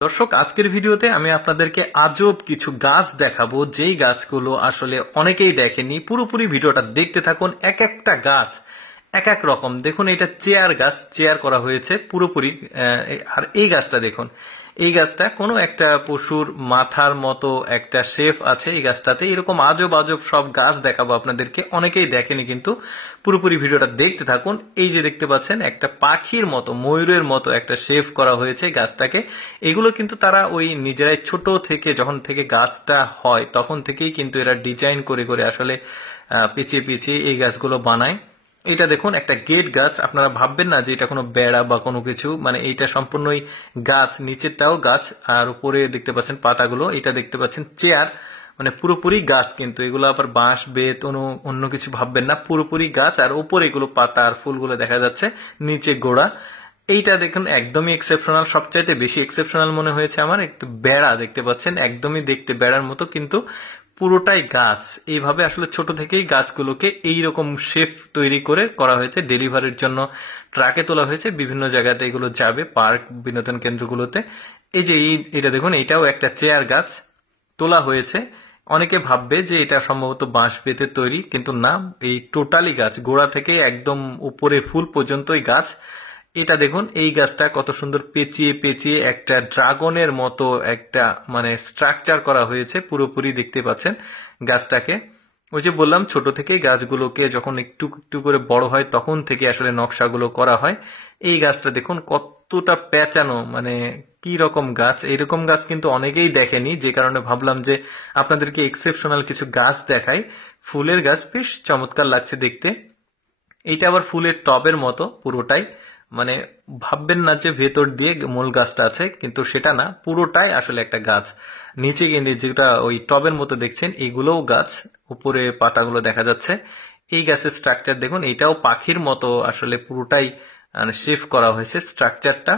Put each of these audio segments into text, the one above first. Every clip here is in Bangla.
দর্শক, আজকের ভিডিওতে আমি আপনাদেরকে আজব কিছু গাছ দেখাবো, যেই গাছগুলো আসলে অনেকেই দেখেনি। পুরোপুরি ভিডিওটা দেখতে থাকুন। এক একটা গাছ এক এক রকম। দেখুন, এটা চেয়ার গাছ, চেয়ার করা হয়েছে পুরোপুরি। আর এই গাছটা দেখুন, এই গাছটা কোনো একটা পশুর মাথার মতো একটা শেপ আছে এই গাছটাতে। এরকম আজব আজব সব গাছ দেখাবো আপনাদেরকে, অনেকেই দেখেনি কিন্তু। পুরোপুরি ভিডিওটা দেখতে থাকুন। এই যে দেখতে পাচ্ছেন, একটা পাখির মতো, ময়ূরের মতো একটা শেপ করা হয়েছে গাছটাকে। এগুলো কিন্তু তারা ওই নিজেরাই ছোট থেকে, যখন থেকে গাছটা হয় তখন থেকেই কিন্তু এরা ডিজাইন করে করে আসলে পিছিয়ে পিছিয়ে এই গাছগুলো বানায়। এটা দেখুন, একটা গেট গাছ। আপনারা ভাববেন না যে এটা কোনো বেড়া বা কোনো কিছু, মানে এইটা সম্পূর্ণই গাছ, নিচেরটাও গাছ আর উপরে দেখতে পাচ্ছেন পাতাগুলো। এটা দেখতে পাচ্ছেন চেয়ার, মানে পুরোপুরি গাছ কিন্তু। এগুলো আবার বাঁশ বেত অন্য কিছু ভাববেন না, পুরোপুরি গাছ। আর উপরে এগুলো পাতা আর ফুলগুলো দেখা যাচ্ছে, নিচে গোড়া। এইটা দেখুন, একদমই এক্সেপশনাল। সবচাইতে বেশি এক্সেপশনাল মনে হয়েছে আমার। একটু বেড়া দেখতে পাচ্ছেন, একদমই দেখতে বেড়ার মতো, কিন্তু পুরোটাই গাছ। এইভাবে আসলে ছোট থেকেই গাছগুলোকে এইরকম শেপ তৈরি করে করা হয়েছে। ডেলিভারির জন্য ট্রাকে তোলা হয়েছে, বিভিন্ন জায়গাতে এগুলো যাবে, পার্ক, বিনোদন কেন্দ্রগুলোতে। এই যে এটা দেখুন, এটাও একটা চেয়ার গাছ তোলা হয়েছে। অনেকে ভাববে যে এটা সম্ভবত বাঁশ বেতের তৈরি, কিন্তু না, এই টোটালি গাছ, গোড়া থেকে একদম উপরে ফুল পর্যন্তই গাছ। এটা দেখুন, এই গাছটা কত সুন্দর পেঁচিয়ে পেঁচিয়ে একটা ড্রাগনের মতো একটা মানে স্ট্রাকচার করা হয়েছে পুরোপুরি। দেখতে পাচ্ছেন গাছটাকে। ওই যে বললাম, ছোট থেকে গাছগুলোকে যখন একটু একটু করে বড় হয় তখন থেকে আসলে নকশাগুলো করা হয়। এই গাছটা দেখুন কতটা পেঁচানো, মানে কি রকম গাছ। এইরকম গাছ কিন্তু অনেকেই দেখেনি, যে কারণে ভাবলাম যে আপনাদেরকে এক্সেপশনাল কিছু গাছ দেখাই। ফুলের গাছ, বেশ চমৎকার লাগছে দেখতে। এইটা আবার ফুলের টবের মতো পুরোটাই, মানে ভাববেন না যে ভেতর দিয়ে মূল গাছটা আছে, কিন্তু সেটা না, পুরোটাই আসলে একটা গাছ। নিচে গিয়ে যেটা ওই টবের মতো দেখছেন, এগুলোও গাছ, উপরে পাতাগুলো দেখা যাচ্ছে। এই গাছের স্ট্রাকচার দেখুন, এটাও পাখির মতো আসলে পুরোটাই শেপ করা হয়েছে স্ট্রাকচারটা।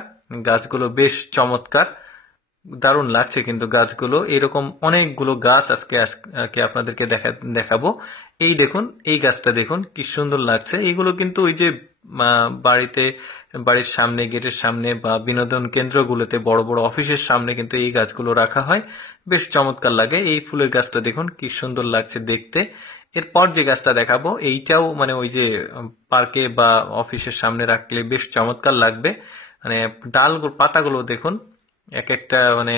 গাছগুলো বেশ চমৎকার, দারুণ লাগছে কিন্তু গাছগুলো। এরকম অনেকগুলো গাছ আজকে আপনাদেরকে দেখাবো। এই দেখুন, এই গাছটা দেখুন কি সুন্দর লাগছে। এগুলো কিন্তু ওই যে বাড়ির সামনে, গেটের সামনে বা বিনোদন কেন্দ্রগুলোতে, বড় বড় অফিসের সামনে কিন্তু এই গাছগুলো রাখা হয়। বেশ চমৎকার লাগে। এই ফুলের গাছটা দেখুন কি সুন্দর লাগছে দেখতে। এরপর যে গাছটা দেখাবো, এইটাও মানে ওই যে পার্কে বা অফিসের সামনে রাখলে বেশ চমৎকার লাগবে। মানে পাতাগুলো দেখুন, এক একটা মানে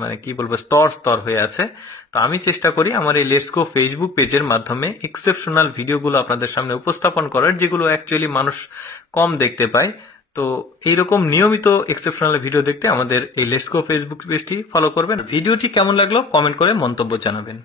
মানে কি বলবো, স্তর স্তর হয়ে আছে। তো আমি চেষ্টা করি আমার এই লেটস গো ফেসবুক পেজের মাধ্যমে এক্সেপশনাল ভিডিওগুলো আপনাদের সামনে উপস্থাপন করার, যেগুলো অ্যাকচুয়ালি মানুষ কম দেখতে পায়। তো এইরকম নিয়মিত এক্সেপশনাল ভিডিও দেখতে আমাদের এই লেটস গো ফেসবুক পেজটি ফলো করবেন। ভিডিওটি কেমন লাগলো কমেন্ট করে মন্তব্য জানাবেন।